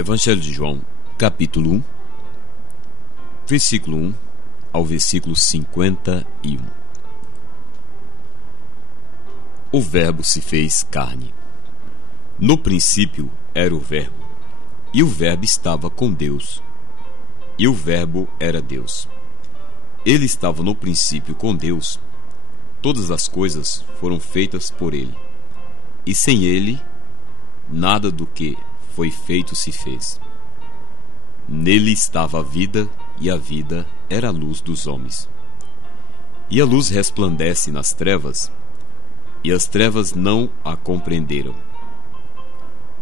Evangelho de João, capítulo 1, versículo 1 ao versículo 51. O Verbo se fez carne. No princípio era o Verbo, e o Verbo estava com Deus, e o Verbo era Deus. Ele estava no princípio com Deus. Todas as coisas foram feitas por ele, e sem ele, nada do que foi feito se fez. Nele estava a vida, e a vida era a luz dos homens. E a luz resplandece nas trevas, e as trevas não a compreenderam.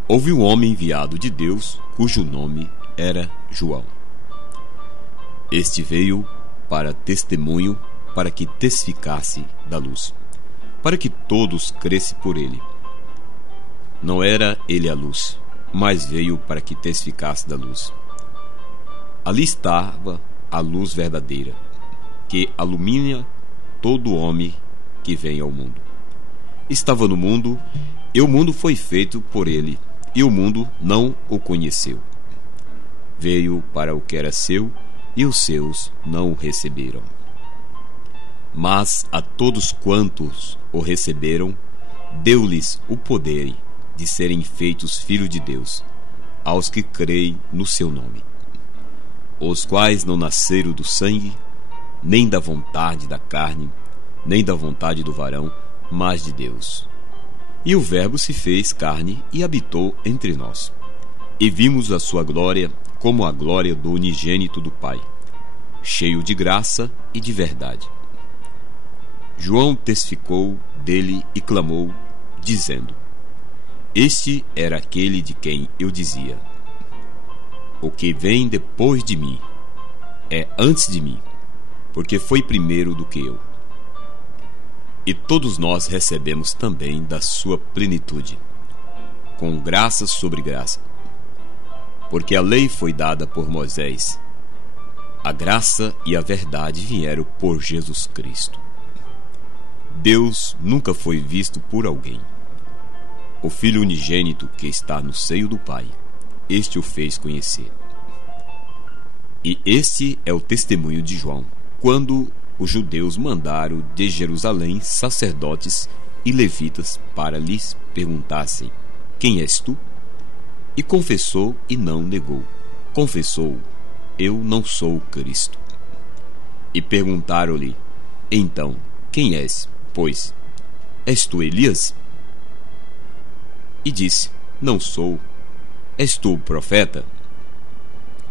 Houve um homem enviado de Deus, cujo nome era João. Este veio para testemunho, para que testificasse da luz, para que todos cressem por ele. Não era ele a luz, mas veio para que testificasse da luz. Ali estava a luz verdadeira, que ilumina todo homem que vem ao mundo. Estava no mundo, e o mundo foi feito por ele, e o mundo não o conheceu. Veio para o que era seu, e os seus não o receberam. Mas a todos quantos o receberam, deu-lhes o poder de serem feitos filhos de Deus, aos que creem no seu nome, os quais não nasceram do sangue, nem da vontade da carne, nem da vontade do varão, mas de Deus. E o Verbo se fez carne e habitou entre nós, e vimos a sua glória como a glória do unigênito do Pai, cheio de graça e de verdade. João testificou dele e clamou, dizendo: Este era aquele de quem eu dizia: O que vem depois de mim é antes de mim, porque foi primeiro do que eu. E todos nós recebemos também da sua plenitude, com graça sobre graça. Porque a lei foi dada por Moisés, a graça e a verdade vieram por Jesus Cristo. Deus nunca foi visto por alguém. O Filho unigênito que está no seio do Pai, este o fez conhecer. E este é o testemunho de João, quando os judeus mandaram de Jerusalém sacerdotes e levitas para lhes perguntassem: Quem és tu? E confessou e não negou. Confessou: Eu não sou o Cristo. E perguntaram-lhe: Então, quem és, pois? És tu Elias? E disse: Não sou. És tu o profeta?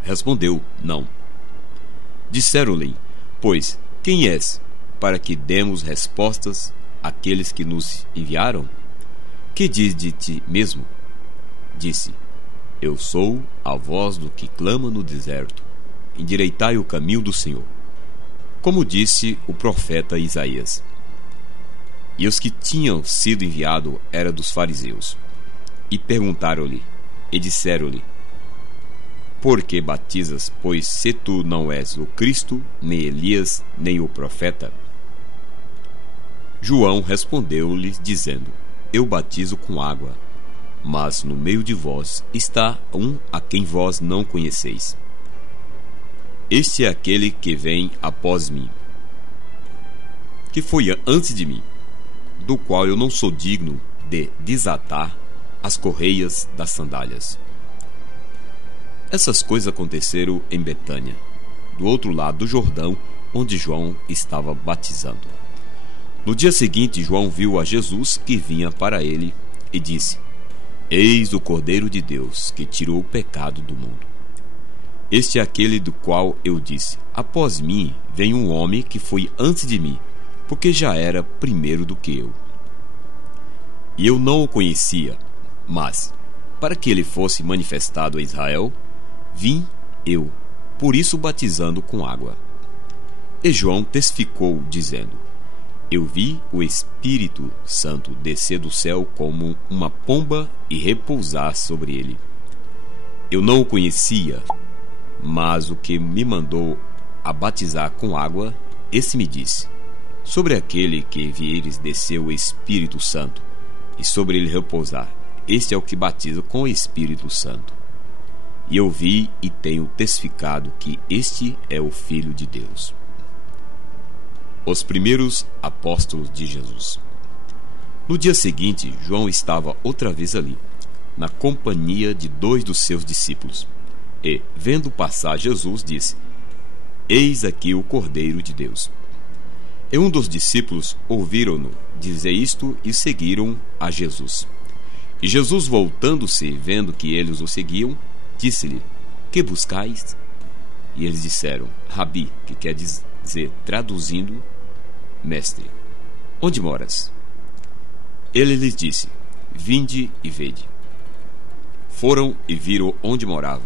Respondeu: Não. Disseram-lhe: Pois, quem és, para que demos respostas àqueles que nos enviaram? Que diz de ti mesmo? Disse: Eu sou a voz do que clama no deserto: Endireitai o caminho do Senhor. Como disse o profeta Isaías. E os que tinham sido enviados eram dos fariseus. E perguntaram-lhe, e disseram-lhe: Por que batizas, pois se tu não és o Cristo, nem Elias, nem o profeta? João respondeu-lhes, dizendo: Eu batizo com água, mas no meio de vós está um a quem vós não conheceis. Este é aquele que vem após mim, que foi antes de mim, do qual eu não sou digno de desatar as correias das sandálias. Essas coisas aconteceram em Betânia, do outro lado do Jordão, onde João estava batizando. No dia seguinte, João viu a Jesus que vinha para ele e disse: Eis o Cordeiro de Deus, que tirou o pecado do mundo. Este é aquele do qual eu disse: Após mim vem um homem que foi antes de mim, porque já era primeiro do que eu. E eu não o conhecia, mas, para que ele fosse manifestado a Israel, vim eu, por isso batizando com água. E João testificou, dizendo: Eu vi o Espírito Santo descer do céu como uma pomba e repousar sobre ele. Eu não o conhecia, mas o que me mandou a batizar com água, esse me disse: Sobre aquele que vieres descer o Espírito Santo, e sobre ele repousar, este é o que batiza com o Espírito Santo. e eu vi e tenho testificado que este é o Filho de Deus. Os primeiros apóstolos de Jesus. No dia seguinte, João estava outra vez ali, na companhia de 2 dos seus discípulos, e, vendo passar Jesus, disse: Eis aqui o Cordeiro de Deus. E um dos discípulos ouviram-no dizer isto e seguiram a Jesus. E Jesus, voltando-se, vendo que eles o seguiam, disse-lhe: Que buscais? E eles disseram: Rabi, que quer dizer, traduzindo, mestre, onde moras? Ele lhes disse: Vinde e vede. Foram e viram onde morava,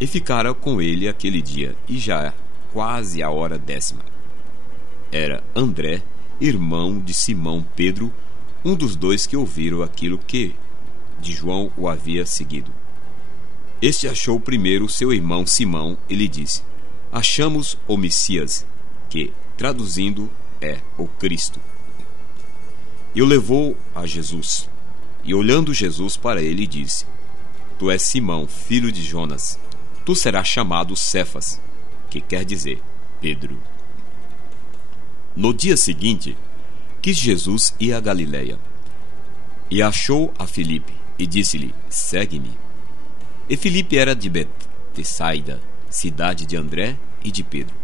e ficaram com ele aquele dia, e já quase a hora 10ª. Era André, irmão de Simão Pedro, um dos 2 que ouviram aquilo que de João o havia seguido. Este achou primeiro seu irmão Simão e lhe disse: Achamos o Messias, que, traduzindo, é o Cristo. E o levou a Jesus. E olhando Jesus para ele, disse: Tu és Simão, filho de Jonas. Tu serás chamado Cefas, que quer dizer Pedro. No dia seguinte, quis Jesus ir a Galiléia. E achou a Filipe, e disse-lhe: Segue-me. E Filipe era de Betsaida, cidade de André e de Pedro.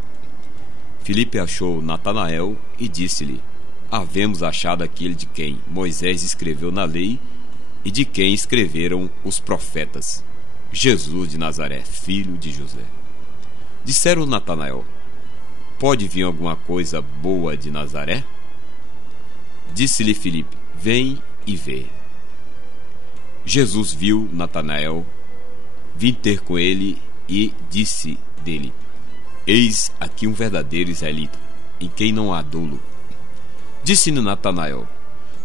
Filipe achou Natanael e disse-lhe: Havemos achado aquele de quem Moisés escreveu na lei e de quem escreveram os profetas, Jesus de Nazaré, filho de José. Disseram Natanael: Pode vir alguma coisa boa de Nazaré? Disse-lhe Filipe: Vem e vê. Jesus viu Natanael vir ter com ele e disse dele: Eis aqui um verdadeiro israelita, em quem não há dolo. Disse-lhe Natanael: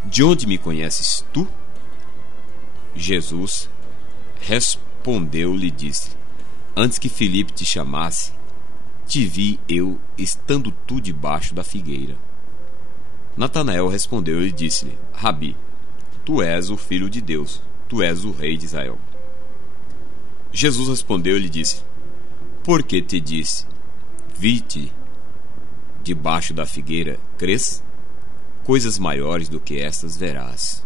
De onde me conheces tu? Jesus respondeu-lhe e disse: Antes que Filipe te chamasse, te vi eu estando tu debaixo da figueira. Natanael respondeu e disse-lhe: Rabi, tu és o Filho de Deus, tu és o Rei de Israel. Jesus respondeu e lhe disse: Por que te disse, vi-te debaixo da figueira, crês? Coisas maiores do que estas verás.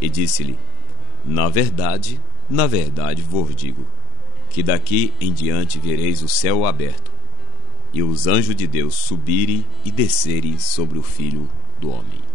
E disse-lhe: na verdade vos digo, que daqui em diante vereis o céu aberto, e os anjos de Deus subirem e descerem sobre o Filho do Homem.